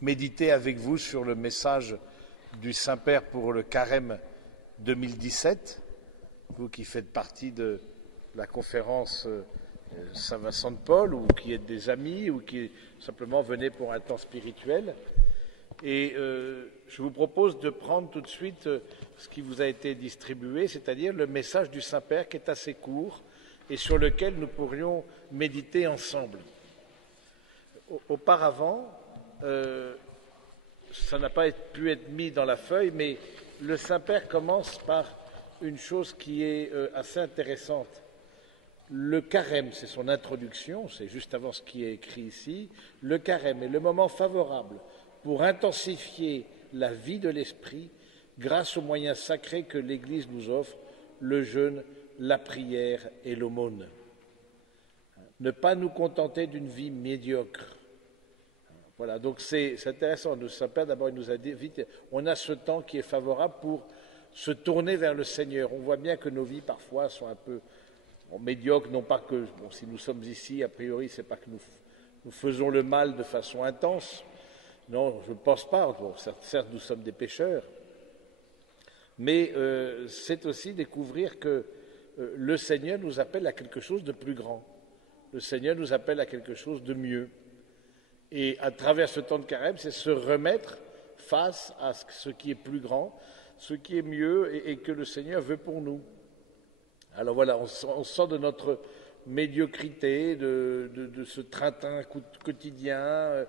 méditer avec vous sur le message du Saint-Père pour le Carême 2017, vous qui faites partie de la conférence Saint-Vincent de Paul, ou qui êtes des amis, ou qui simplement venez pour un temps spirituel. Et je vous propose de prendre tout de suite ce qui vous a été distribué, c'est-à-dire le message du Saint-Père qui est assez court et sur lequel nous pourrions méditer ensemble. Auparavant, ça n'a pas pu être mis dans la feuille, mais le Saint-Père commence par une chose qui est assez intéressante. Le carême, c'est son introduction, c'est juste avant ce qui est écrit ici. Le carême est le moment favorable pour intensifier la vie de l'esprit grâce aux moyens sacrés que l'Église nous offre, le jeûne, la prière et l'aumône. Ne pas nous contenter d'une vie médiocre. Voilà, donc c'est intéressant. Le Saint-Père, d'abord, il nous a dit, vite, on a ce temps qui est favorable pour se tourner vers le Seigneur. On voit bien que nos vies, parfois, sont un peu médiocres, non pas que, si nous sommes ici, a priori, c'est pas que nous faisons le mal de façon intense. Non, je ne pense pas. Bon, certes, nous sommes des pécheurs, mais c'est aussi découvrir que le Seigneur nous appelle à quelque chose de plus grand. Le Seigneur nous appelle à quelque chose de mieux. Et à travers ce temps de carême, c'est se remettre face à ce qui est plus grand, ce qui est mieux et que le Seigneur veut pour nous. Alors voilà, on sort de notre médiocrité, de ce train-train quotidien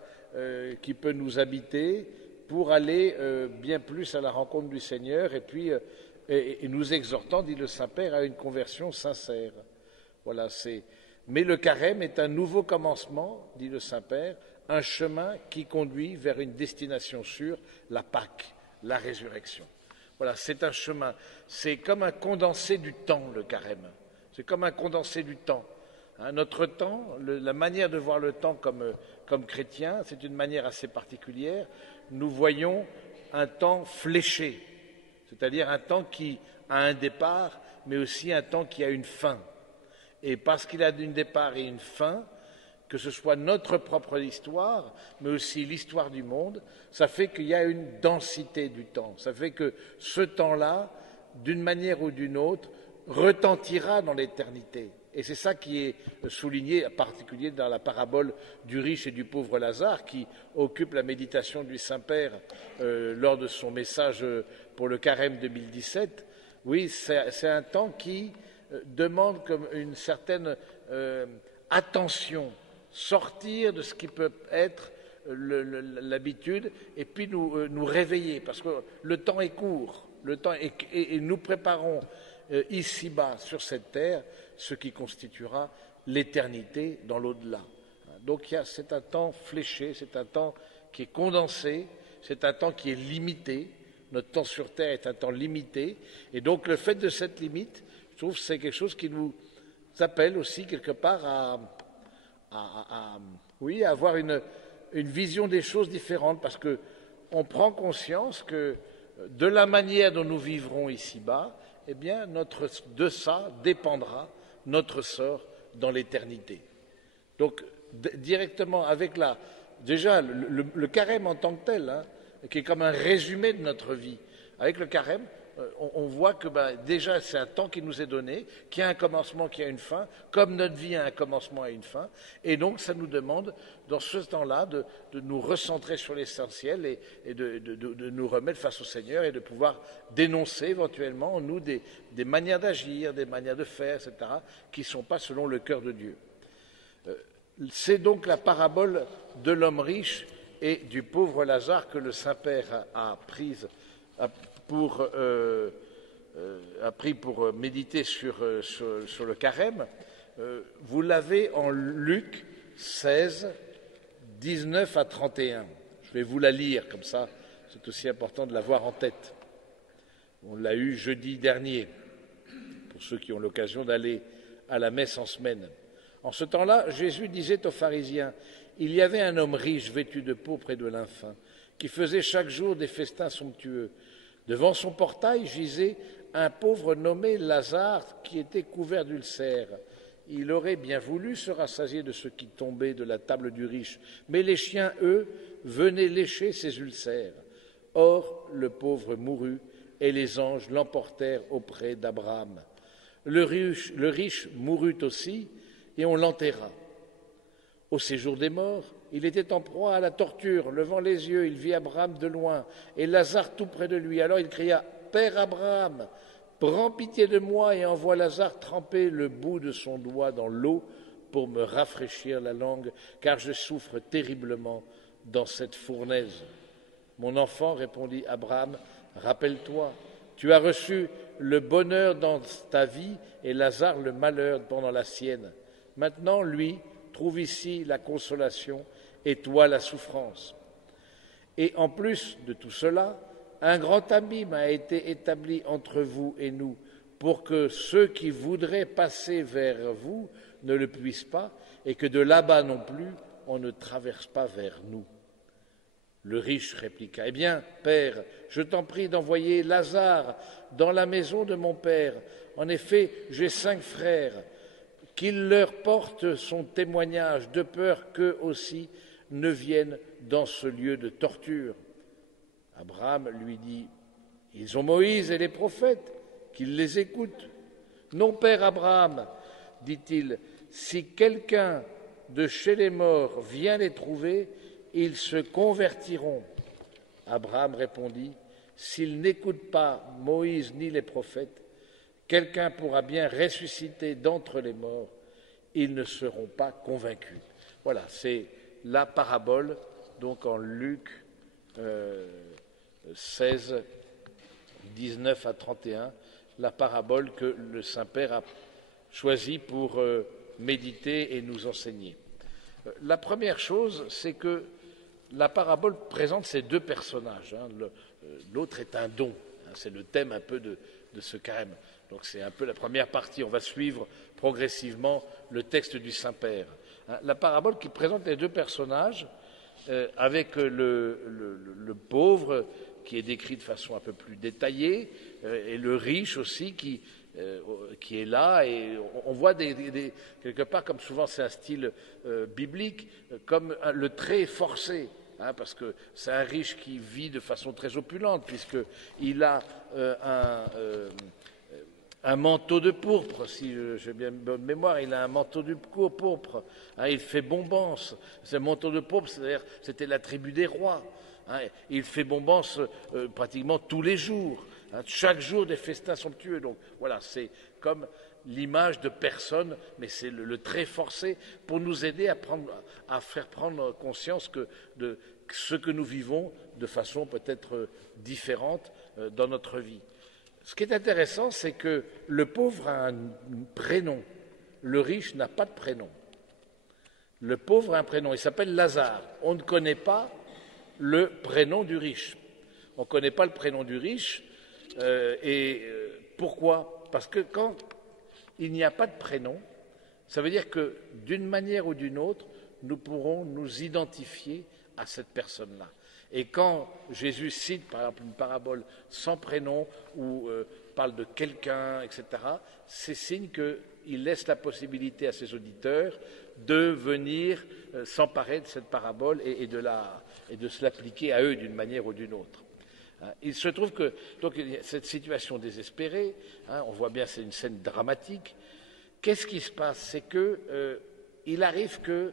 qui peut nous habiter pour aller bien plus à la rencontre du Seigneur et puis et nous exhortant, dit le Saint-Père, à une conversion sincère. Voilà, mais le carême est un nouveau commencement, dit le Saint-Père, un chemin qui conduit vers une destination sûre, la Pâque, la résurrection. Voilà, c'est un chemin. C'est comme un condensé du temps, le carême. C'est comme un condensé du temps. Notre temps, la manière de voir le temps comme chrétien, c'est une manière assez particulière. Nous voyons un temps fléché, c'est-à-dire un temps qui a un départ, mais aussi un temps qui a une fin. Et parce qu'il a un départ et une fin, que ce soit notre propre histoire, mais aussi l'histoire du monde, ça fait qu'il y a une densité du temps. Ça fait que ce temps-là, d'une manière ou d'une autre, retentira dans l'éternité. Et c'est ça qui est souligné, en particulier dans la parabole du riche et du pauvre Lazare, qui occupe la méditation du Saint-Père lors de son message pour le Carême 2017. Oui, c'est un temps qui demande comme une certaine attention, sortir de ce qui peut être l'habitude et puis nous réveiller, parce que le temps est court, et nous préparons ici-bas sur cette terre ce qui constituera l'éternité dans l'au-delà. Donc c'est un temps fléché, c'est un temps qui est condensé, c'est un temps qui est limité. Notre temps sur terre est un temps limité, et donc le fait de cette limite, je trouve que c'est quelque chose qui nous appelle aussi quelque part à avoir une vision des choses différente, parce qu'on prend conscience que de la manière dont nous vivrons ici-bas, eh bien, de ça dépendra notre sort dans l'éternité. Donc, directement avec déjà le carême en tant que tel, qui est comme un résumé de notre vie, avec le carême, on voit que déjà c'est un temps qui nous est donné, qui a un commencement, qui a une fin, comme notre vie a un commencement et une fin, et donc ça nous demande dans ce temps-là de nous recentrer sur l'essentiel et de nous remettre face au Seigneur et de pouvoir dénoncer éventuellement en nous des manières d'agir, des manières de faire, etc., qui ne sont pas selon le cœur de Dieu. C'est donc la parabole de l'homme riche et du pauvre Lazare que le Saint-Père a pris pour méditer sur le carême. Vous l'avez en Luc 16, 19 à 31. Je vais vous la lire, comme ça, c'est aussi important de l'avoir en tête. On l'a eu jeudi dernier, pour ceux qui ont l'occasion d'aller à la messe en semaine. En ce temps-là, Jésus disait aux pharisiens, « Il y avait un homme riche, vêtu de pourpre et de lin fin, qui faisait chaque jour des festins somptueux. Devant son portail gisait un pauvre nommé Lazare qui était couvert d'ulcères. il aurait bien voulu se rassasier de ce qui tombait de la table du riche, mais les chiens, eux, venaient lécher ses ulcères. Or, le pauvre mourut, et les anges l'emportèrent auprès d'Abraham. Le riche mourut aussi, et on l'enterra. Au séjour des morts, il était en proie à la torture. Levant les yeux, il vit Abraham de loin, et Lazare tout près de lui. Alors il cria, « Père Abraham, prends pitié de moi et envoie Lazare tremper le bout de son doigt dans l'eau pour me rafraîchir la langue, car je souffre terriblement dans cette fournaise. » Mon enfant, répondit Abraham, rappelle-toi, tu as reçu le bonheur dans ta vie et Lazare le malheur pendant la sienne. Maintenant, lui trouve ici la consolation et toi la souffrance. Et en plus de tout cela, un grand abîme a été établi entre vous et nous, pour que ceux qui voudraient passer vers vous ne le puissent pas, et que de là-bas non plus, on ne traverse pas vers nous. Le riche répliqua, « Eh bien, Père, je t'en prie d'envoyer Lazare dans la maison de mon père. En effet, j'ai 5 frères, qu'il leur porte son témoignage, de peur qu'eux aussi ne viennent dans ce lieu de torture. » Abraham lui dit, « Ils ont Moïse et les prophètes, qu'ils les écoutent. » « Non, Père Abraham, dit-il, si quelqu'un de chez les morts vient les trouver, ils se convertiront. Abraham répondit, « S'ils n'écoutent pas Moïse ni les prophètes, quelqu'un pourra bien ressusciter d'entre les morts, ils ne seront pas convaincus. » Voilà, c'est la parabole, donc en Luc 16, 19 à 31, la parabole que le Saint-Père a choisie pour méditer et nous enseigner. La première chose, c'est que la parabole présente ces 2 personnages. L'autre est un don. C'est le thème un peu de ce carême. Donc c'est un peu la première partie. On va suivre progressivement le texte du Saint-Père. La parabole qui présente les 2 personnages, avec le pauvre qui est décrit de façon un peu plus détaillée, et le riche aussi qui est là, et on voit quelque part, comme souvent c'est un style biblique, comme le trait forcé, parce que c'est un riche qui vit de façon très opulente, puisqu'il a un manteau de pourpre, si j'ai bien bonne mémoire, il a un manteau de pourpre, il fait bombance. Ce manteau de pourpre, c'est-à-dire, c'était la tribu des rois. Il fait bombance pratiquement tous les jours. Chaque jour des festins somptueux. Donc voilà, c'est comme l'image de personne, mais c'est le trait forcé pour nous aider à faire prendre conscience de ce que nous vivons de façon peut-être différente dans notre vie. Ce qui est intéressant, c'est que le pauvre a un prénom, le riche n'a pas de prénom. Le pauvre a un prénom, il s'appelle Lazare. On ne connaît pas le prénom du riche. On ne connaît pas le prénom du riche. Pourquoi ? Parce que quand il n'y a pas de prénom, ça veut dire que d'une manière ou d'une autre, nous pourrons nous identifier à cette personne-là. Et quand Jésus cite, par exemple, une parabole sans prénom ou parle de quelqu'un, etc., c'est signe qu'il laisse la possibilité à ses auditeurs de venir s'emparer de cette parabole et de se l'appliquer à eux d'une manière ou d'une autre. Il se trouve que donc, il y a cette situation désespérée, on voit bien c'est une scène dramatique. Qu'est-ce qui se passe ? C'est qu'il arrive que...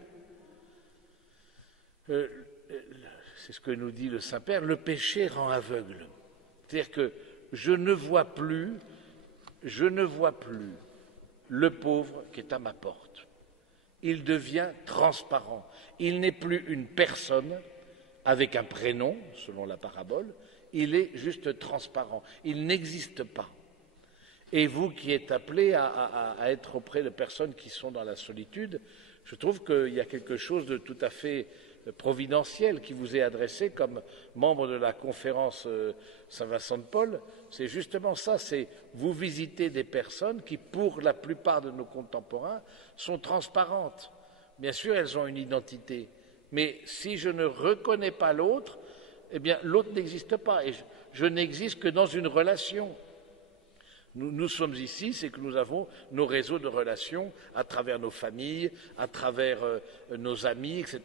c'est ce que nous dit le Saint-Père, le péché rend aveugle. C'est-à-dire que je ne vois plus le pauvre qui est à ma porte. Il devient transparent. Il n'est plus une personne avec un prénom, selon la parabole, il est juste transparent. Il n'existe pas. Et vous qui êtes appelés à être auprès de personnes qui sont dans la solitude, je trouve qu'il y a quelque chose de tout à fait providentiel qui vous est adressé comme membre de la conférence Saint-Vincent de Paul. C'est justement ça, c'est vous visitez des personnes qui, pour la plupart de nos contemporains, sont transparentes. Bien sûr, elles ont une identité, mais si je ne reconnais pas l'autre, eh bien l'autre n'existe pas et je n'existe que dans une relation. Nous sommes ici, c'est que nous avons nos réseaux de relations à travers nos familles, à travers nos amis, etc.,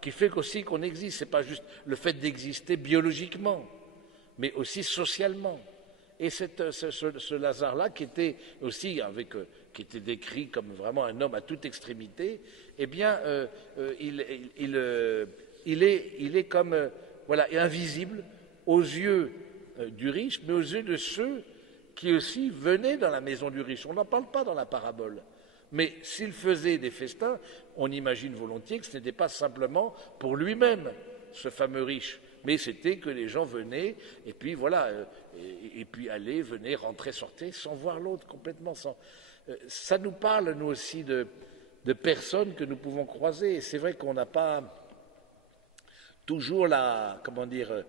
qui fait qu'aussi qu'on existe. Ce n'est pas juste le fait d'exister biologiquement, mais aussi socialement. Et ce Lazare-là, qui était aussi qui était décrit comme vraiment un homme à toute extrémité, eh bien, il est comme voilà, invisible aux yeux du riche, mais aux yeux de ceux qui aussi venaient dans la maison du riche. On n'en parle pas dans la parabole. Mais s'il faisait des festins, on imagine volontiers que ce n'était pas simplement pour lui-même, ce fameux riche, mais c'était que les gens venaient, et puis voilà, et puis allaient, venaient, rentraient, sortaient, sans voir l'autre, complètement sans. Ça nous parle, nous aussi, de personnes que nous pouvons croiser. Et c'est vrai qu'on n'a pas toujours comment dire,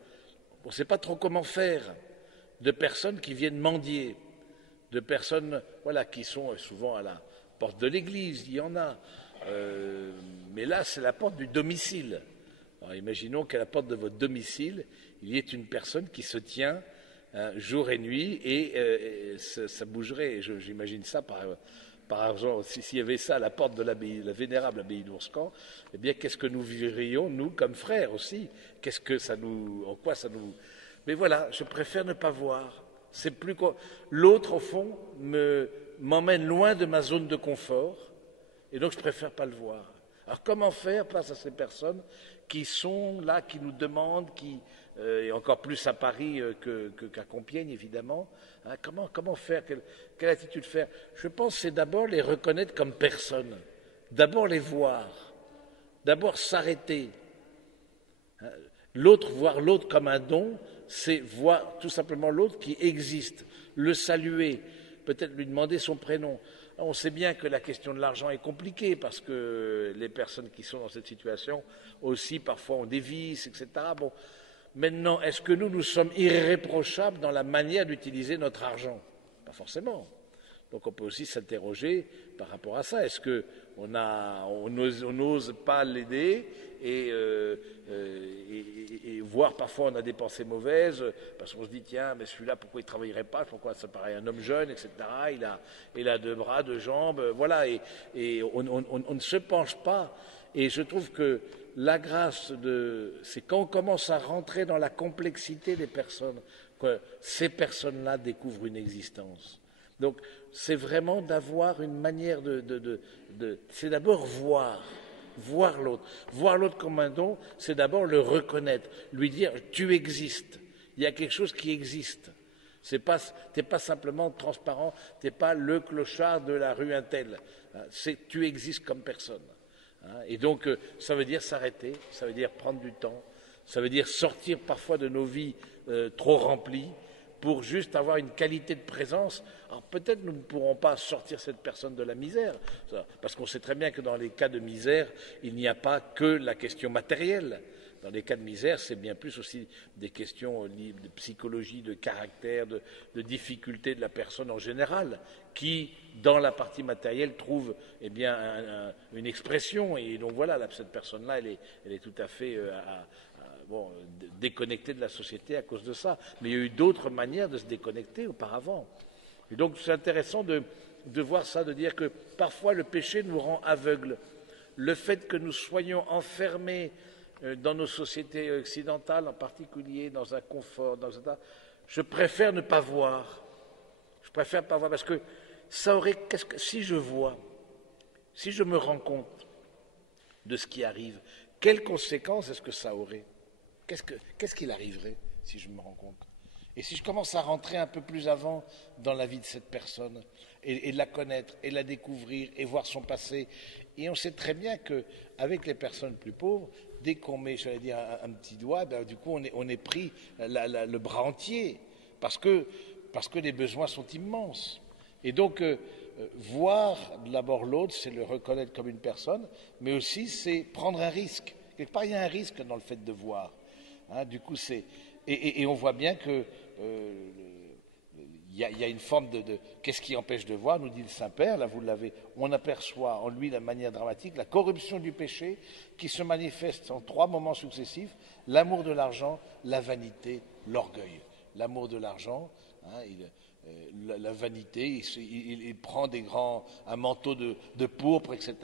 on ne sait pas trop comment faire, de personnes qui viennent mendier, de personnes voilà, qui sont souvent à la porte de l'église, il y en a. Mais là, c'est la porte du domicile. Alors, imaginons qu'à la porte de votre domicile, il y ait une personne qui se tient jour et nuit, et ça bougerait. J'imagine ça par exemple, s'il y avait ça à la porte de l'abbaye, la vénérable abbaye d'Ourscan, eh bien, qu'est-ce que nous vivrions, nous, comme frères aussi? En quoi ça nous... Mais voilà, je préfère ne pas voir. C'est plus l'autre, au fond, m'emmène loin de ma zone de confort, et donc je préfère pas le voir. Alors comment faire face à ces personnes qui sont là, qui nous demandent, et encore plus à Paris qu'à Compiègne, évidemment, hein, comment faire, quelle attitude faire? Je pense que c'est d'abord les reconnaître comme personnes, d'abord les voir, d'abord s'arrêter. L'autre, voir l'autre comme un don, c'est voir tout simplement l'autre qui existe, le saluer, peut-être lui demander son prénom. On sait bien que la question de l'argent est compliquée parce que les personnes qui sont dans cette situation aussi parfois ont des vices, etc. Bon, maintenant, est-ce que nous sommes irréprochables dans la manière d'utiliser notre argent? Pas forcément. Donc on peut aussi s'interroger par rapport à ça. Est-ce qu'on n'ose pas l'aider et voir parfois on a des pensées mauvaises parce qu'on se dit tiens mais celui-là pourquoi il ne travaillerait pas, pourquoi ça paraît un homme jeune, etc. Il a deux bras, deux jambes, voilà, et on ne se penche pas. Et je trouve que la grâce c'est quand on commence à rentrer dans la complexité des personnes que ces personnes-là découvrent une existence. Donc, c'est vraiment d'avoir une manière c'est d'abord voir l'autre. Voir l'autre comme un don, c'est d'abord le reconnaître, lui dire tu existes. Il y a quelque chose qui existe. T'es pas simplement transparent, t'es pas le clochard de la rue Intel. Tu existes comme personne. Et donc, ça veut dire s'arrêter, ça veut dire prendre du temps, ça veut dire sortir parfois de nos vies trop remplies, pour juste avoir une qualité de présence. Alors peut-être nous ne pourrons pas sortir cette personne de la misère, parce qu'on sait très bien que dans les cas de misère, il n'y a pas que la question matérielle. Dans les cas de misère, c'est bien plus aussi des questions de psychologie, de caractère, de difficulté de la personne en général, qui, dans la partie matérielle, trouve eh bien, une expression. Et donc voilà, cette personne-là, elle est tout à fait déconnectée de la société à cause de ça. Mais il y a eu d'autres manières de se déconnecter auparavant. Et donc c'est intéressant de voir ça, de dire que parfois le péché nous rend aveugles. Le fait que nous soyons enfermés dans nos sociétés occidentales, en particulier dans un confort, je préfère ne pas voir. Je préfère pas voir parce que ça aurait, si je vois, si je me rends compte de ce qui arrive, quelles conséquences est-ce que ça aurait? Qu'est-ce qu'il arriverait si je me rends compte? Et si je commence à rentrer un peu plus avant dans la vie de cette personne, et la connaître, et la découvrir, et voir son passé, et on sait très bien qu'avec les personnes plus pauvres, dès qu'on met, j'allais dire, un petit doigt, ben, du coup on est pris le bras entier, parce que les besoins sont immenses. Et donc, voir d'abord l'autre, c'est le reconnaître comme une personne, mais aussi c'est prendre un risque. Quelque part, il y a un risque dans le fait de voir. Du coup, et on voit bien que il y a une forme de qu'est-ce qui empêche de voir, nous dit le Saint-Père, là vous l'avez, on aperçoit en lui de manière dramatique la corruption du péché qui se manifeste en 3 moments successifs: l'amour de l'argent, la vanité, l'orgueil. L'amour de l'argent, la vanité, il prend un manteau de pourpre, etc.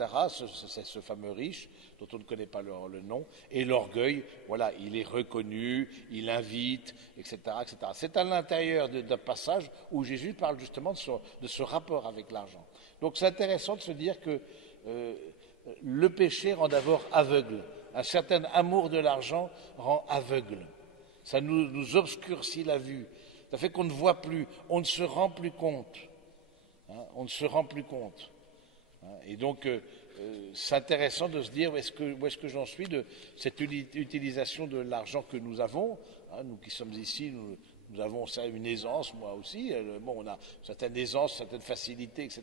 C'est ce fameux riche dont on ne connaît pas le nom, et l'orgueil, voilà, il est reconnu, il invite, etc., etc. C'est à l'intérieur d'un passage où Jésus parle justement de ce rapport avec l'argent. Donc c'est intéressant de se dire que le péché rend d'abord aveugle. Un certain amour de l'argent rend aveugle. Ça nous obscurcit la vue. Ça fait qu'on ne voit plus, on ne se rend plus compte. On ne se rend plus compte. Et donc, c'est intéressant de se dire où est-ce que j'en suis de cette utilisation de l'argent que nous avons. Nous qui sommes ici, nous avons une aisance, moi aussi. On a certaines aisances, certaines facilités, etc.,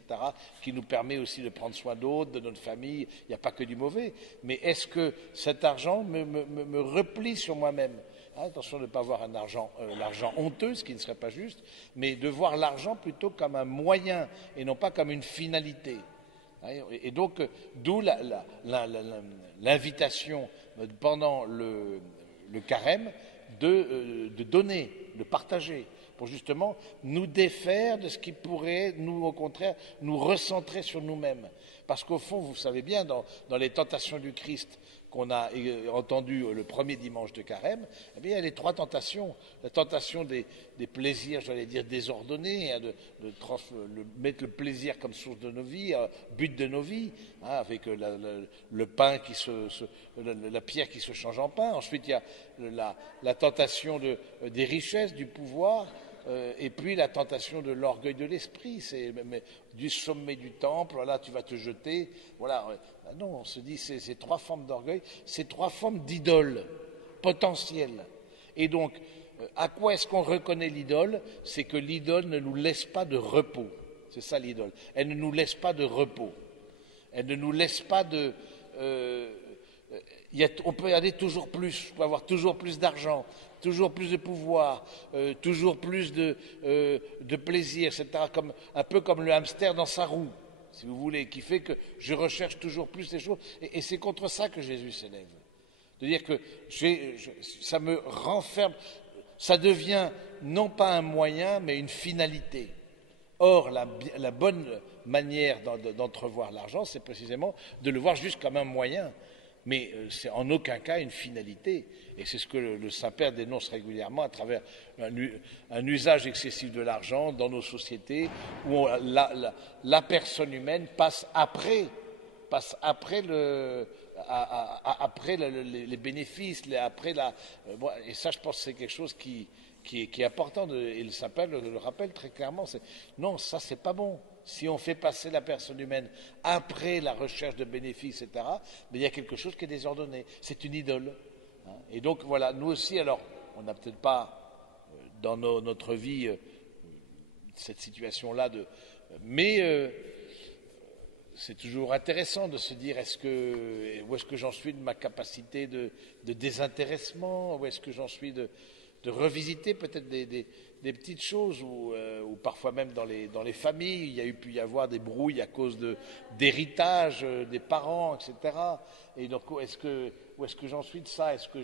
qui nous permet aussi de prendre soin d'autres, de notre famille. Il n'y a pas que du mauvais. Mais est-ce que cet argent me replie sur moi-même? Attention de ne pas voir l'argent honteux, ce qui ne serait pas juste, mais de voir l'argent plutôt comme un moyen et non pas comme une finalité. Et donc, d'où l'invitation pendant le carême de donner, de partager, pour justement nous défaire de ce qui pourrait, nous, au contraire, nous recentrer sur nous-mêmes. Parce qu'au fond, vous savez bien, dans les tentations du Christ qu'on a entendues le premier dimanche de carême, eh bien, il y a les trois tentations. La tentation des plaisirs, j'allais dire, désordonnés, de mettre le plaisir comme source de nos vies, but de nos vies, avec le pain la pierre qui se change en pain. Ensuite, il y a la tentation des richesses, du pouvoir, et puis la tentation de l'orgueil de l'esprit, c'est du sommet du temple, voilà, tu vas te jeter, voilà. Non, on se dit, ces trois formes d'orgueil, ces trois formes d'idoles potentielles. Et donc, à quoi est-ce qu'on reconnaît l'idole? C'est que l'idole ne nous laisse pas de repos. C'est ça l'idole. Elle ne nous laisse pas de repos. Elle ne nous laisse pas de... on peut aller toujours plus, on peut avoir toujours plus d'argent, toujours plus de pouvoir, toujours plus de plaisir, etc. Un peu comme le hamster dans sa roue, si vous voulez, qui fait que je recherche toujours plus les choses. Et c'est contre ça que Jésus s'élève. De dire que ça me renferme, ça devient non pas un moyen, mais une finalité. Or, la bonne manière d'entrevoir l'argent, c'est précisément de le voir juste comme un moyen. Mais c'est en aucun cas une finalité. Et c'est ce que le Saint-Père dénonce régulièrement à travers un usage excessif de l'argent dans nos sociétés où la personne humaine passe après les bénéfices, et ça je pense que c'est quelque chose qui est important, et le Saint-Père le rappelle très clairement, non, ça c'est pas bon. Si on fait passer la personne humaine après la recherche de bénéfices, etc., mais il y a quelque chose qui est désordonné. C'est une idole. Et donc voilà, nous aussi, alors, on n'a peut-être pas dans notre vie cette situation-là, mais c'est toujours intéressant de se dire où est-ce que j'en suis de ma capacité de désintéressement, où est-ce que j'en suis de revisiter peut-être des petites choses ou parfois même dans les familles, il y a pu y avoir des brouilles à cause d'héritage des parents, etc. Et donc où est-ce que j'en suis de ça? Est-ce que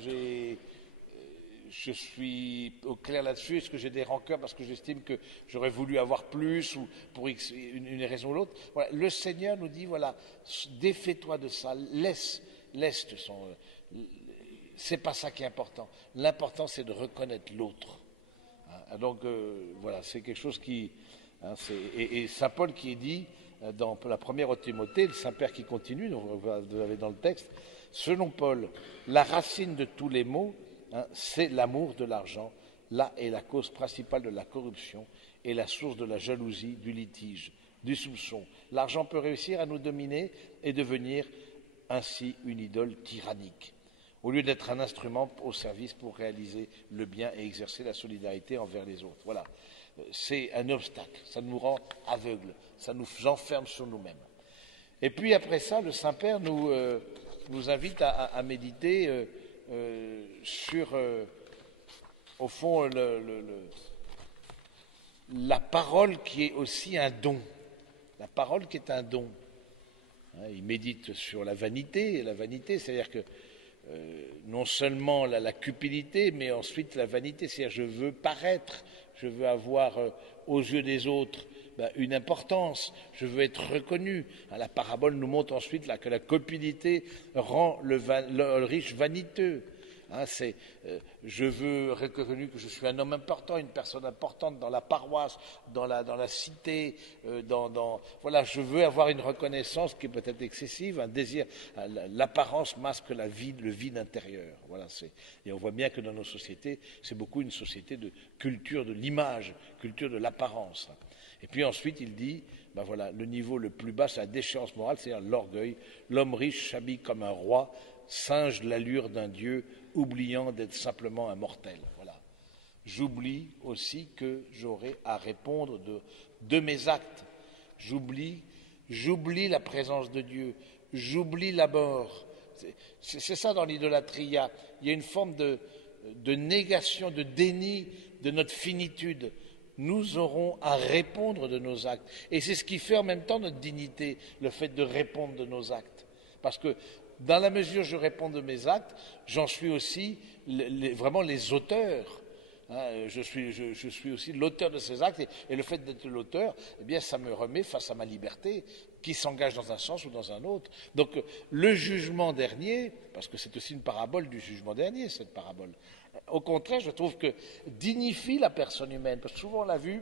je suis au clair là-dessus? Est-ce que j'ai des rancœurs parce que j'estime que j'aurais voulu avoir plus ou pour une raison ou l'autre? Voilà. Le Seigneur nous dit, voilà, défais-toi de ça, laisse c'est pas ça qui est important. L'important, c'est de reconnaître l'autre. Donc, voilà, c'est quelque chose qui... et Saint Paul qui est dit dans la première au Timothée, le Saint-Père qui continue, donc vous l'avez dans le texte, selon Paul, la racine de tous les maux, c'est l'amour de l'argent. Là est la cause principale de la corruption et la source de la jalousie, du litige, du soupçon. L'argent peut réussir à nous dominer et devenir ainsi une idole tyrannique, au lieu d'être un instrument au service pour réaliser le bien et exercer la solidarité envers les autres. Voilà, c'est un obstacle, ça nous rend aveugles, ça nous enferme sur nous-mêmes. Et puis après ça, le Saint-Père nous invite à méditer sur, au fond, la parole qui est aussi un don. La parole qui est un don. Il médite sur la vanité, c'est-à-dire que non seulement la cupidité, mais ensuite la vanité, c'est-à-dire je veux paraître, je veux avoir aux yeux des autres une importance, je veux être reconnu. La parabole nous montre ensuite là, que la cupidité rend le riche vaniteux. Je veux reconnu que je suis un homme important, une personne importante dans la paroisse, dans la cité, voilà, je veux avoir une reconnaissance qui est peut-être excessive, un désir, l'apparence masque le vide intérieur. Voilà, et on voit bien que dans nos sociétés, c'est beaucoup une société de culture de l'image, culture de l'apparence. Et puis ensuite, il dit, voilà, le niveau le plus bas, c'est la déchéance morale, c'est-à-dire l'orgueil. L'homme riche s'habille comme un roi, singe l'allure d'un dieu, oubliant d'être simplement un mortel. Voilà. J'oublie aussi que j'aurai à répondre de mes actes. J'oublie la présence de Dieu. J'oublie la mort. C'est ça dans l'idolâtrie. Il y a une forme de négation, de déni de notre finitude. Nous aurons à répondre de nos actes. Et c'est ce qui fait en même temps notre dignité, le fait de répondre de nos actes. Parce que dans la mesure où je réponds de mes actes, j'en suis aussi vraiment les auteurs. Je suis aussi l'auteur de ces actes. Et le fait d'être l'auteur, eh bien, ça me remet face à ma liberté, qui s'engage dans un sens ou dans un autre. Donc, le jugement dernier, parce que c'est aussi une parabole du jugement dernier, cette parabole, au contraire, je trouve que dignifie la personne humaine. Parce que souvent, on l'a vu,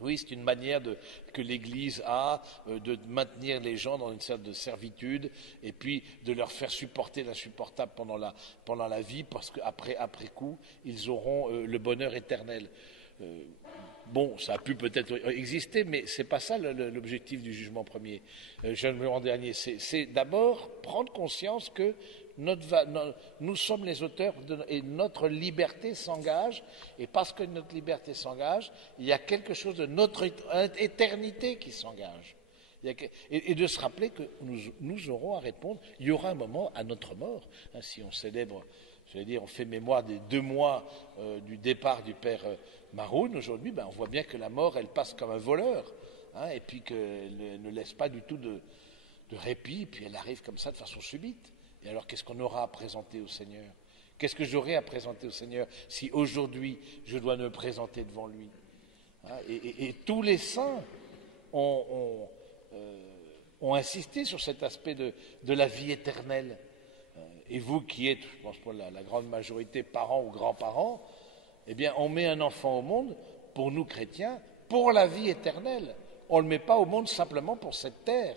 oui, c'est une manière que l'Église a de maintenir les gens dans une sorte de servitude et puis de leur faire supporter l'insupportable pendant la vie parce qu'après coup, ils auront le bonheur éternel. Bon, ça a pu peut-être exister, mais ce n'est pas ça l'objectif du jugement premier, jugement dernier. C'est d'abord prendre conscience que nous sommes les auteurs et notre liberté s'engage, et parce que notre liberté s'engage, il y a quelque chose de notre éternité qui s'engage. Et de se rappeler que nous aurons à répondre, il y aura un moment à notre mort, si on célèbre, on fait mémoire des 2 mois du départ du père Maroun, aujourd'hui, on voit bien que la mort, elle passe comme un voleur, et puis qu'elle ne laisse pas du tout de répit, et puis elle arrive comme ça de façon subite. Et alors, qu'est-ce qu'on aura à présenter au Seigneur? Qu'est-ce que j'aurai à présenter au Seigneur si aujourd'hui je dois me présenter devant lui? Et tous les saints ont insisté sur cet aspect de la vie éternelle. Et vous qui êtes, je pense pour la grande majorité, parents ou grands-parents, eh bien, on met un enfant au monde, pour nous chrétiens, pour la vie éternelle. On ne le met pas au monde simplement pour cette terre.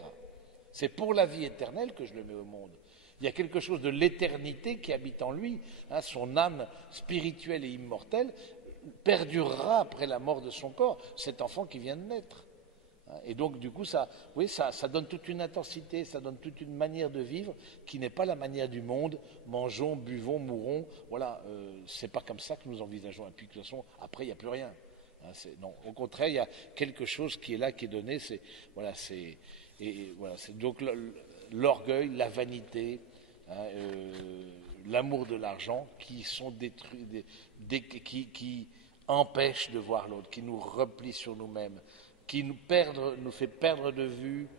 C'est pour la vie éternelle que je le mets au monde. Il y a quelque chose de l'éternité qui habite en lui. Son âme spirituelle et immortelle perdurera après la mort de son corps, cet enfant qui vient de naître. Et donc, du coup, ça donne toute une intensité, ça donne toute une manière de vivre qui n'est pas la manière du monde. Mangeons, buvons, mourons. Voilà, c'est pas comme ça que nous envisageons. Et puis, de toute façon, après, il n'y a plus rien. Non, au contraire, il y a quelque chose qui est là, qui est donné. C'est donc l'orgueil, la vanité, l'amour de l'argent qui sont détruits, qui empêchent de voir l'autre, qui nous replient sur nous-mêmes, qui nous fait perdre de vue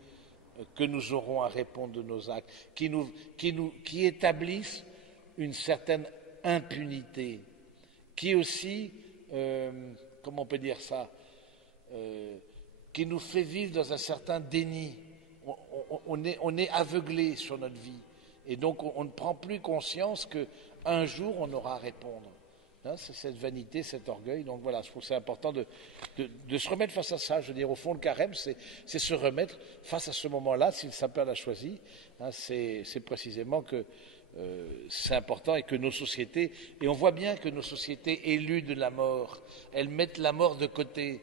que nous aurons à répondre de nos actes, qui établissent une certaine impunité, qui aussi, comment on peut dire ça, qui nous fait vivre dans un certain déni. On est aveuglé sur notre vie et donc on ne prend plus conscience qu'un jour on aura à répondre. C'est cette vanité, cet orgueil. Donc voilà, je trouve que c'est important de se remettre face à ça. Je veux dire, au fond, le carême, c'est se remettre face à ce moment-là, si le Saint-Père l'a choisi. C'est précisément que c'est important et que nos sociétés, et on voit bien que nos sociétés éludent la mort, elles mettent la mort de côté.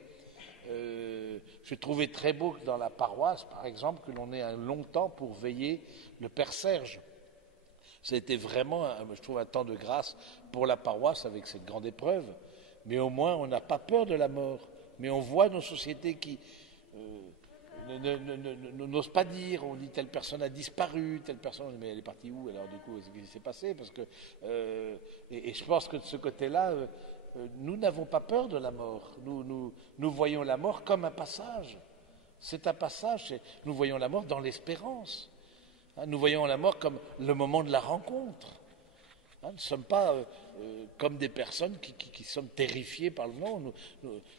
Je trouvais très beau que dans la paroisse, par exemple, que l'on ait un long temps pour veiller le Père Serge. Ça a été vraiment, je trouve, un temps de grâce pour la paroisse avec cette grande épreuve. Mais au moins, on n'a pas peur de la mort. Mais on voit nos sociétés qui n'osent pas dire. On dit telle personne a disparu, telle personne, mais elle est partie où? Alors du coup, qu'est-ce qui s'est passé? Parce que et je pense que de ce côté-là, nous n'avons pas peur de la mort. Nous voyons la mort comme un passage. C'est un passage. Nous voyons la mort dans l'espérance. Nous voyons la mort comme le moment de la rencontre. Nous ne sommes pas comme des personnes qui sommes terrifiées par le nom.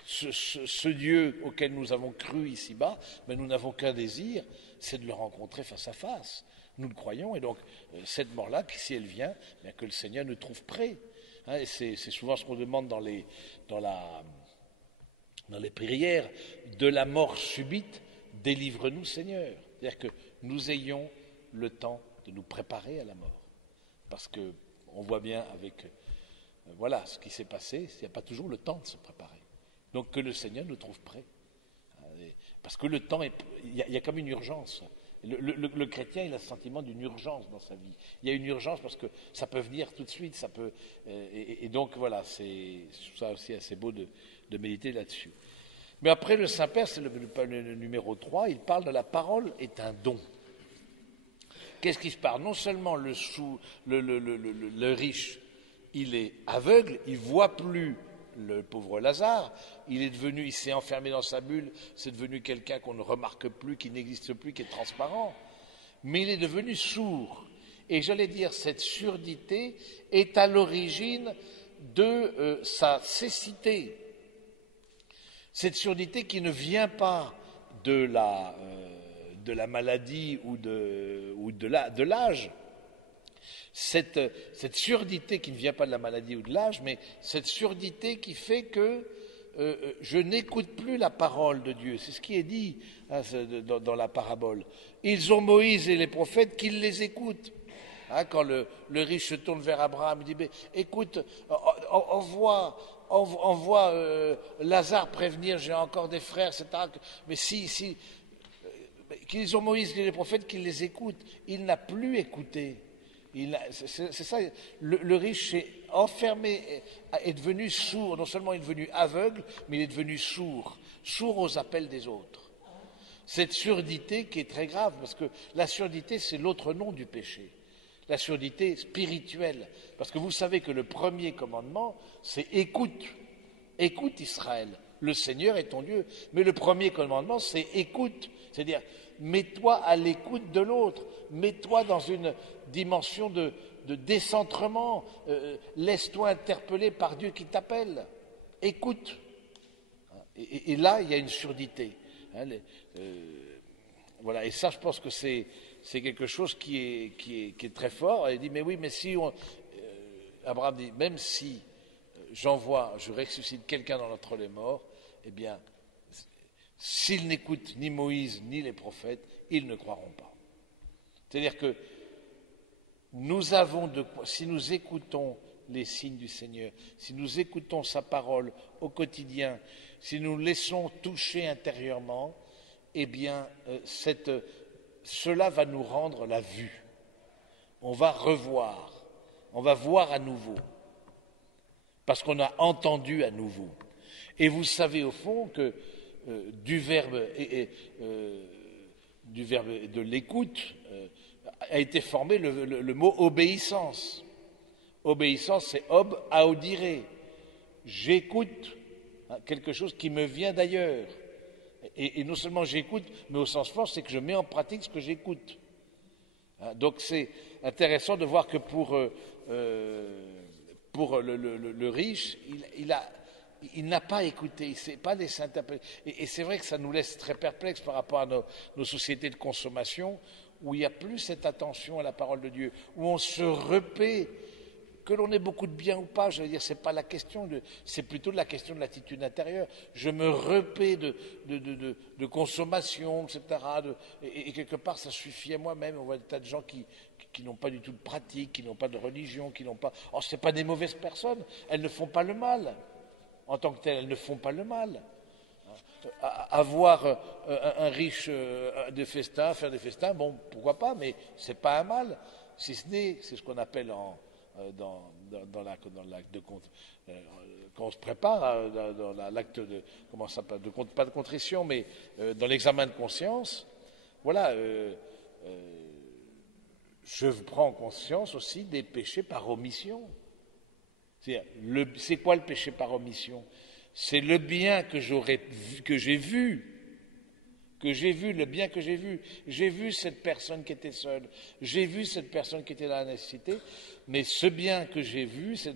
Ce Dieu auquel nous avons cru ici-bas, mais nous n'avons qu'un désir, c'est de le rencontrer face à face. Nous le croyons, et donc cette mort-là, si elle vient, bien que le Seigneur nous trouve prêts. Et c'est souvent ce qu'on demande dans les prières, de la mort subite, délivre-nous Seigneur. C'est-à-dire que nous ayons le temps de nous préparer à la mort. Parce que on voit bien avec voilà ce qui s'est passé, il n'y a pas toujours le temps de se préparer. Donc que le Seigneur nous trouve prêts. Parce que le temps, il y a comme une urgence. Le chrétien, il a le sentiment d'une urgence dans sa vie. Il y a une urgence parce que ça peut venir tout de suite, ça peut. Et donc voilà, c'est ça aussi assez beau de méditer là-dessus. Mais après, le Saint-Père, c'est le numéro 3, il parle de la parole est un don. Qu'est-ce qui se passe? Non seulement le riche, il est aveugle, il ne voit plus le pauvre Lazare, il s'est enfermé dans sa bulle, c'est devenu quelqu'un qu'on ne remarque plus, qui n'existe plus, qui est transparent. Mais il est devenu sourd. Et j'allais dire, cette surdité est à l'origine de sa cécité. Cette surdité qui ne vient pas de la maladie ou de l'âge. Cette surdité qui ne vient pas de la maladie ou de l'âge, mais cette surdité qui fait que je n'écoute plus la parole de Dieu. C'est ce qui est dit dans la parabole. Ils ont Moïse et les prophètes qu'ils les écoutent. Quand le riche se tourne vers Abraham, il dit, écoute, envoie Lazare prévenir, j'ai encore des frères, etc. Mais si qu'ils ont Moïse et les prophètes, qu'ils les écoutent. Il n'a plus écouté. C'est ça, le riche est enfermé, est devenu sourd. Non seulement il est devenu aveugle, mais il est devenu sourd aux appels des autres. Cette surdité qui est très grave, parce que la surdité, c'est l'autre nom du péché. La surdité spirituelle. Parce que vous savez que le premier commandement, c'est écoute. Écoute Israël. Le Seigneur est ton Dieu. Mais le premier commandement, c'est écoute. C'est-à-dire, mets-toi à l'écoute de l'autre. Mets-toi dans une dimension de décentrement. Laisse-toi interpeller par Dieu qui t'appelle. Écoute. Et là, il y a une surdité. Voilà. Et ça, je pense que c'est quelque chose qui est très fort. Il dit, mais oui, mais si Abraham dit, même si je ressuscite quelqu'un d'entre les morts, eh bien, s'ils n'écoutent ni Moïse ni les prophètes, ils ne croiront pas. C'est-à-dire que si nous écoutons les signes du Seigneur, si nous écoutons sa parole au quotidien, si nous laissons toucher intérieurement, eh bien, cela va nous rendre la vue. On va revoir, on va voir à nouveau, parce qu'on a entendu à nouveau. Et vous savez au fond que du verbe de l'écoute a été formé le mot obéissance. Obéissance, c'est ob audire. J'écoute quelque chose qui me vient d'ailleurs. Et non seulement j'écoute, mais au sens fort, c'est que je mets en pratique ce que j'écoute. Donc c'est intéressant de voir que pour le riche, il n'a pas écouté, il ne s'est pas laissé interpeller. Et c'est vrai que ça nous laisse très perplexes par rapport à nos sociétés de consommation, où il n'y a plus cette attention à la parole de Dieu, où on se repaît, que l'on ait beaucoup de bien ou pas, je veux dire, c'est pas la question, c'est plutôt la question de l'attitude intérieure. Je me repaît de consommation, etc. Et quelque part, ça suffit à moi-même. On voit des tas de gens qui n'ont pas du tout de pratique, qui n'ont pas de religion, qui n'ont pas... Oh, c'est pas des mauvaises personnes, elles ne font pas le mal. En tant que telles, elles ne font pas le mal. Avoir un riche faire des festins, bon, pourquoi pas, mais c'est pas un mal, si ce n'est, c'est ce qu'on appelle dans l'acte de compte, quand on se prépare dans l'acte de, comment ça s'appelle, pas de contrition, mais dans l'examen de conscience, voilà, je prends conscience aussi des péchés par omission. C'est quoi le péché par omission? C'est le bien que j'ai vu, que j'ai vu le bien que j'ai vu cette personne qui était seule, j'ai vu cette personne qui était dans la nécessité, mais ce bien que j'ai vu, ce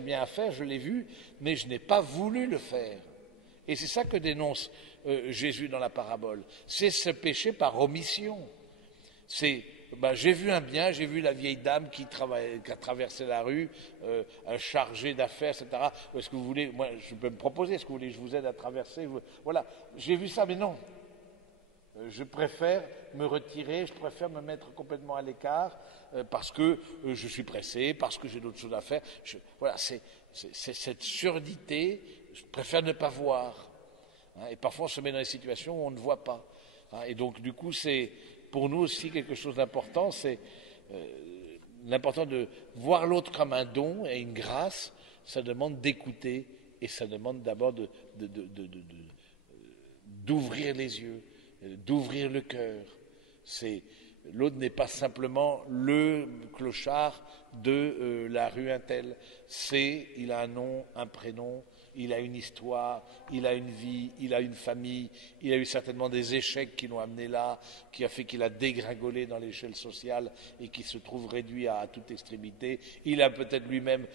bien à faire, je l'ai vu, mais je n'ai pas voulu le faire. Et c'est ça que dénonce Jésus dans la parabole. C'est ce péché par omission. C'est, j'ai vu un bien, j'ai vu la vieille dame qui a traversé la rue, chargée d'affaires, etc. Est-ce que vous voulez, moi je peux me proposer, est-ce que vous voulez que je vous aide à traverser? Voilà, j'ai vu ça, mais non. Je préfère me retirer, je préfère me mettre complètement à l'écart parce que je suis pressé, parce que j'ai d'autres choses à faire. Voilà, c'est cette surdité, je préfère ne pas voir. Et parfois on se met dans des situations où on ne voit pas. Et donc du coup c'est pour nous aussi quelque chose d'important, c'est l'important de voir l'autre comme un don et une grâce. Ça demande d'écouter et ça demande d'abord d'ouvrir les yeux, d'ouvrir le cœur. L'autre n'est pas simplement le clochard de la rue Intel. Il a un nom, un prénom, il a une histoire, il a une vie, il a une famille, il a eu certainement des échecs qui l'ont amené là, qui a fait qu'il a dégringolé dans l'échelle sociale et qui se trouve réduit à toute extrémité. Il a peut-être lui-même,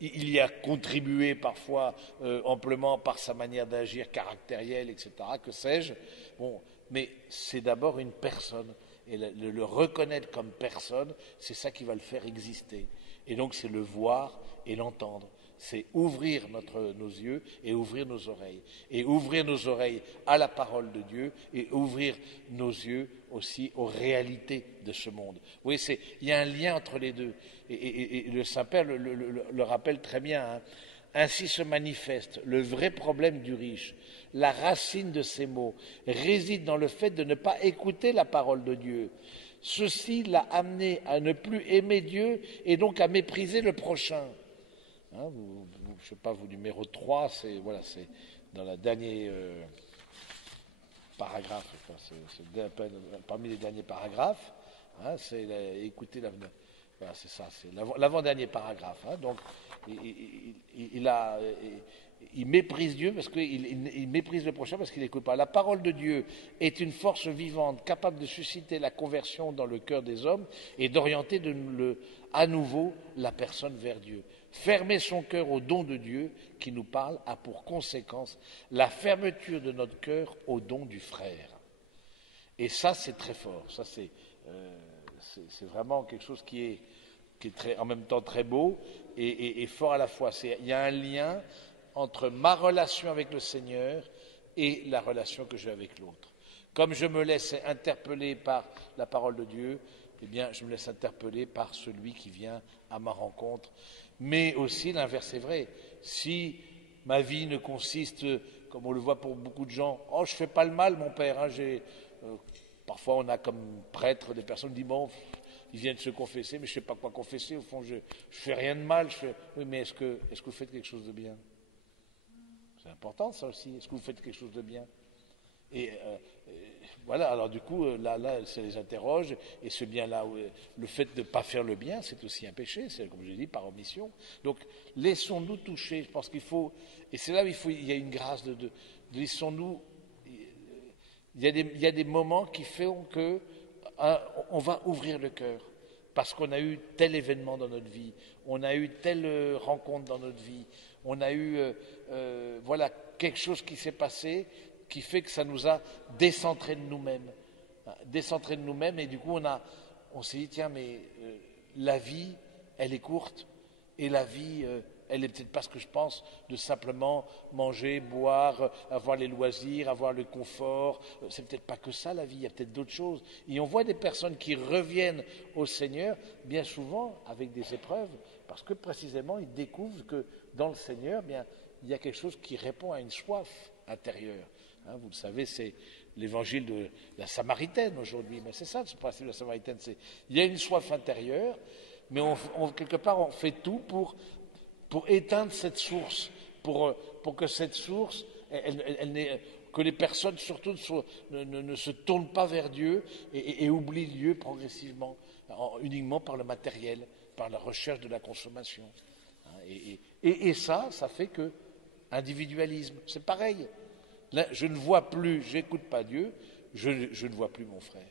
il y a contribué parfois amplement par sa manière d'agir caractérielle, etc., que sais-je. Bon, mais c'est d'abord une personne. Et le reconnaître comme personne, c'est ça qui va le faire exister. Et donc c'est le voir et l'entendre. C'est ouvrir nos yeux et ouvrir nos oreilles. Et ouvrir nos oreilles à la parole de Dieu et ouvrir nos yeux aussi aux réalités de ce monde. Vous voyez, il y a un lien entre les deux. Et le Saint-Père le rappelle très bien. Hein. Ainsi se manifeste le vrai problème du riche. La racine de ces mots réside dans le fait de ne pas écouter la parole de Dieu. Ceci l'a amené à ne plus aimer Dieu et donc à mépriser le prochain. Hein, je ne sais pas, vous, numéro 3, c'est dans le dernier paragraphe, parmi les derniers paragraphes, hein, c'est écouter l'avenir. Voilà, c'est ça, c'est l'avant-dernier paragraphe. Hein, donc, il méprise Dieu parce qu'il méprise le prochain parce qu'il n'écoute pas. La parole de Dieu est une force vivante capable de susciter la conversion dans le cœur des hommes et d'orienter à nouveau la personne vers Dieu. Fermer son cœur au don de Dieu qui nous parle a pour conséquence la fermeture de notre cœur au don du frère. Et ça, c'est très fort. Ça, c'est vraiment quelque chose qui est en même temps très beau et fort à la fois. Il y a un lien entre ma relation avec le Seigneur et la relation que j'ai avec l'autre. Comme je me laisse interpeller par la parole de Dieu, eh bien, je me laisse interpeller par celui qui vient à ma rencontre. Mais aussi, l'inverse est vrai. Si ma vie ne consiste, comme on le voit pour beaucoup de gens, « Oh, je ne fais pas le mal, mon père. Hein, » parfois, on a comme prêtre des personnes qui disent « Bon, ils viennent se confesser, mais je ne sais pas quoi confesser. Au fond, je ne fais rien de mal. » Oui, mais est-ce que vous faites quelque chose de bien? C'est important, ça aussi. Est-ce que vous faites quelque chose de bien? Et voilà, alors du coup, là, ça les interroge, et ce bien-là, le fait de ne pas faire le bien, c'est aussi un péché, c'est comme je dis, par omission. Donc, laissons-nous toucher, je pense qu'il faut, et c'est là où il y a une grâce de laissons-nous, il y a des moments qui font que on va ouvrir le cœur, parce qu'on a eu tel événement dans notre vie, on a eu telle rencontre dans notre vie, on a eu, voilà, quelque chose qui s'est passé, qui fait que ça nous a décentré de nous-mêmes. Décentré de nous-mêmes, et du coup, on s'est dit, tiens, mais la vie, elle est courte, et la vie, elle n'est peut-être pas ce que je pense, de simplement manger, boire, avoir les loisirs, avoir le confort. C'est peut-être pas que ça, la vie, il y a peut-être d'autres choses. Et on voit des personnes qui reviennent au Seigneur, bien souvent, avec des épreuves, parce que précisément, ils découvrent que dans le Seigneur, bien, il y a quelque chose qui répond à une soif intérieure. Hein, vous le savez, c'est l'évangile de la Samaritaine aujourd'hui, mais c'est ça, ce principe de la Samaritaine. Il y a une soif intérieure, mais quelque part, on fait tout pour éteindre cette source, pour que cette source, que les personnes surtout ne se tournent pas vers Dieu et oublient Dieu progressivement, uniquement par le matériel, par la recherche de la consommation. Et ça fait que individualisme, c'est pareil. Là, je ne vois plus, j'écoute pas Dieu, je ne vois plus mon frère.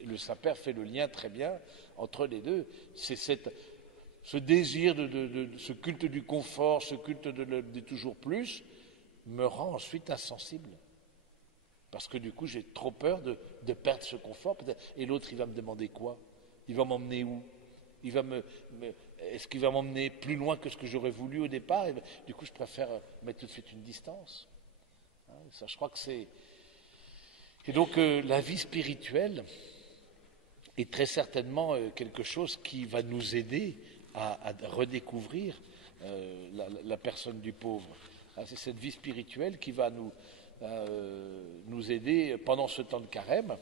Et le Saint-Père fait le lien très bien entre les deux. C'est ce désir, ce culte du confort, ce culte de toujours plus, me rend ensuite insensible. Parce que du coup, j'ai trop peur de perdre ce confort. Et l'autre, il va me demander quoi? Il va m'emmener où? Est-ce qu'il va m'emmener plus loin que ce que j'aurais voulu au départ? Et du coup, je préfère mettre tout de suite une distance. Ça, je crois que c'est... Et donc, la vie spirituelle est très certainement quelque chose qui va nous aider à redécouvrir la personne du pauvre. C'est cette vie spirituelle qui va nous aider pendant ce temps de carême.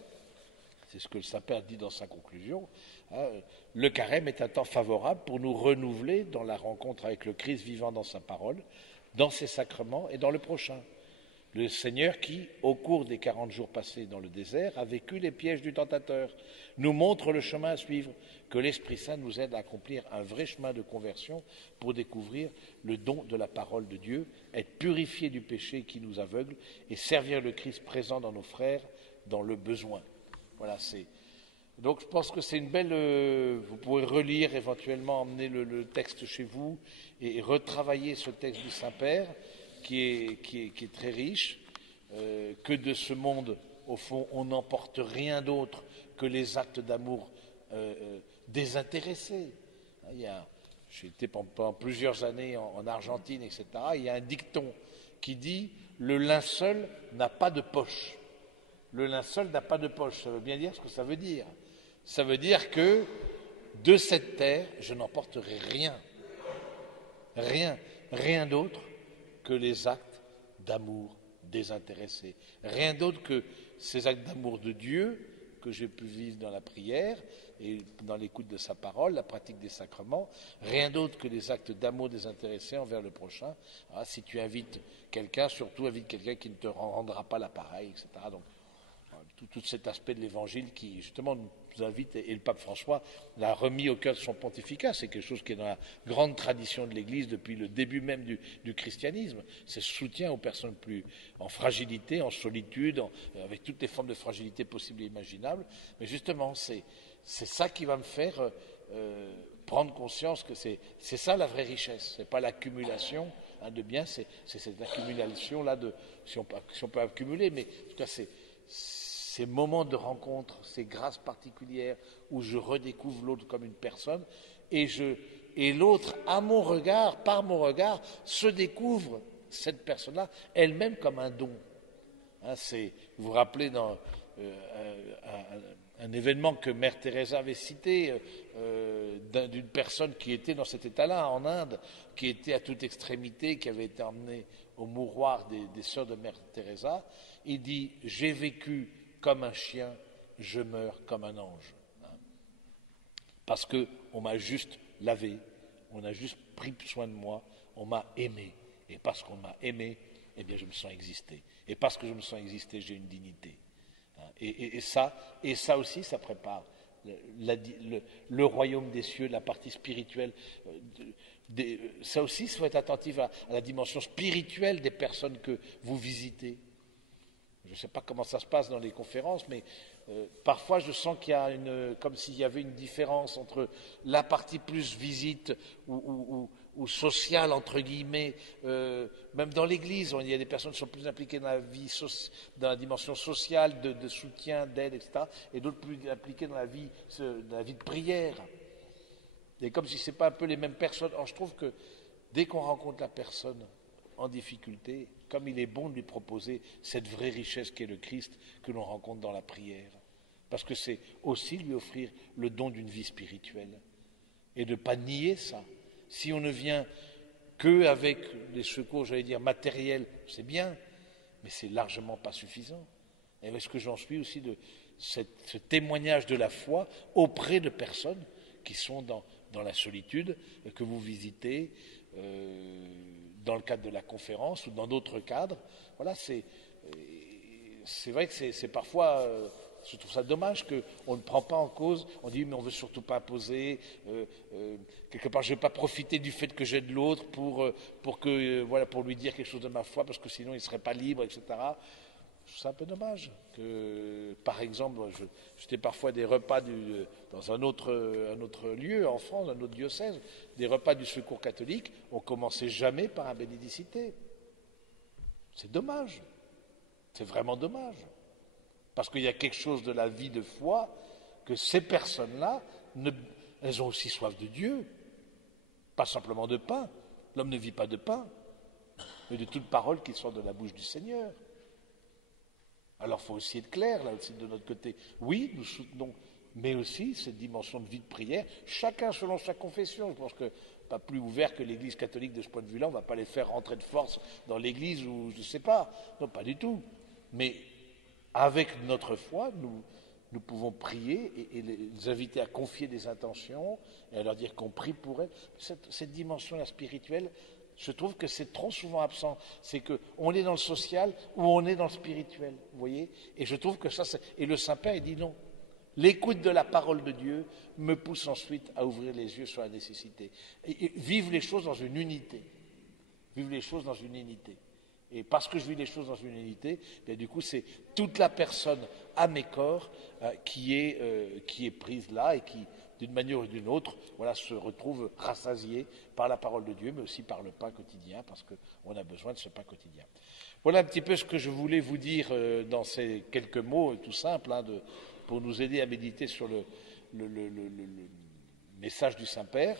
C'est ce que le Saint-Père dit dans sa conclusion. Le carême est un temps favorable pour nous renouveler dans la rencontre avec le Christ vivant dans sa parole, dans ses sacrements et dans le prochain. Le Seigneur qui, au cours des 40 jours passés dans le désert, a vécu les pièges du tentateur, nous montre le chemin à suivre, que l'Esprit Saint nous aide à accomplir un vrai chemin de conversion pour découvrir le don de la parole de Dieu, être purifié du péché qui nous aveugle et servir le Christ présent dans nos frères dans le besoin. Voilà, donc je pense que c'est une belle... vous pourrez relire, éventuellement emmener le texte chez vous et retravailler ce texte du Saint-Père qui est très riche, que de ce monde, au fond, on n'emporte rien d'autre que les actes d'amour désintéressés. J'ai été pendant plusieurs années en Argentine, etc. Il y a un dicton qui dit « le linceul n'a pas de poche ». Le linceul n'a pas de poche, ça veut bien dire ce que ça veut dire. Ça veut dire que de cette terre, je n'emporterai rien. Rien d'autre que les actes d'amour désintéressés. Rien d'autre que ces actes d'amour de Dieu que j'ai pu vivre dans la prière et dans l'écoute de sa parole, la pratique des sacrements. Rien d'autre que les actes d'amour désintéressés envers le prochain. Alors, si tu invites quelqu'un, surtout invite quelqu'un qui ne te rendra pas l'appareil, etc. Donc, tout cet aspect de l'Évangile qui, justement, nous invite, et le pape François l'a remis au cœur de son pontificat. C'est quelque chose qui est dans la grande tradition de l'Église depuis le début même du christianisme. C'est ce soutien aux personnes plus en fragilité, en solitude, avec toutes les formes de fragilité possibles et imaginables. Mais justement, c'est ça qui va me faire prendre conscience que c'est ça la vraie richesse. C'est pas l'accumulation de biens, c'est cette accumulation-là si on peut accumuler, mais en tout cas, ces moments de rencontre, ces grâces particulières où je redécouvre l'autre comme une personne et l'autre, par mon regard, se découvre cette personne-là elle-même comme un don. Vous vous rappelez dans un événement que Mère Teresa avait cité d'une personne qui était dans cet état-là en Inde, qui était à toute extrémité, qui avait été emmenée au mouroir des sœurs de Mère Teresa. Il dit « J'ai vécu comme un chien, je meurs comme un ange. » Parce qu'on m'a juste lavé, on a juste pris soin de moi, on m'a aimé. Et parce qu'on m'a aimé, eh bien je me sens exister. Et parce que je me sens exister, j'ai une dignité. Et ça aussi, ça prépare le royaume des cieux, la partie spirituelle. Ça aussi, il faut être attentif à la dimension spirituelle des personnes que vous visitez. Je ne sais pas comment ça se passe dans les conférences, mais parfois je sens qu'il y a comme s'il y avait une différence entre la partie plus visite ou sociale, entre guillemets, même dans l'Église, il y a des personnes qui sont plus impliquées dans la vie, dans la dimension sociale, de soutien, d'aide, etc., et d'autres plus impliquées dans la vie de prière. Et comme si ce n'est pas un peu les mêmes personnes. Or, je trouve que dès qu'on rencontre la personne en difficulté, comme il est bon de lui proposer cette vraie richesse qu'est le Christ que l'on rencontre dans la prière. Parce que c'est aussi lui offrir le don d'une vie spirituelle. Et de ne pas nier ça. Si on ne vient qu'avec les secours, j'allais dire, matériels, c'est bien, mais c'est largement pas suffisant. Et est-ce que j'en suis aussi de ce témoignage de la foi auprès de personnes qui sont dans la solitude, que vous visitez, dans le cadre de la conférence ou dans d'autres cadres. Voilà, c'est vrai que c'est parfois Je trouve ça dommage qu'on ne prend pas en cause, on dit mais on ne veut surtout pas imposer, quelque part je ne veux pas profiter du fait que j'ai de l'autre pour lui dire quelque chose de ma foi, parce que sinon il ne serait pas libre, etc. Je trouve ça un peu dommage que, par exemple, j'étais parfois à des repas dans un autre lieu en France, un autre diocèse, des repas du Secours catholique, on commençait jamais par un bénédicité. C'est dommage, c'est vraiment dommage. Parce qu'il y a quelque chose de la vie de foi que ces personnes-là, elles ont aussi soif de Dieu, pas simplement de pain. L'homme ne vit pas de pain, mais de toute parole qui sort de la bouche du Seigneur. Alors il faut aussi être clair, là aussi, de notre côté. Oui, nous soutenons, mais aussi cette dimension de vie de prière, chacun selon sa confession. Je pense que pas plus ouvert que l'Église catholique de ce point de vue-là, on ne va pas les faire rentrer de force dans l'Église ou je ne sais pas. Non, pas du tout. Mais avec notre foi, nous pouvons prier et les inviter à confier des intentions et à leur dire qu'on prie pour elles. Cette dimension-là spirituelle, je trouve que c'est trop souvent absent. C'est qu'on est dans le social ou on est dans le spirituel, vous voyez. Et je trouve que ça, et le Saint-Père, il dit non. L'écoute de la parole de Dieu me pousse ensuite à ouvrir les yeux sur la nécessité. Et vivre les choses dans une unité. Vivre les choses dans une unité. Et parce que je vis les choses dans une unité, bien du coup, c'est toute la personne à mes corps qui est prise là et qui, d'une manière ou d'une autre, voilà, se retrouve rassasiée par la parole de Dieu, mais aussi par le pain quotidien, parce qu'on a besoin de ce pain quotidien. Voilà un petit peu ce que je voulais vous dire dans ces quelques mots tout simples, pour nous aider à méditer sur le message du Saint-Père.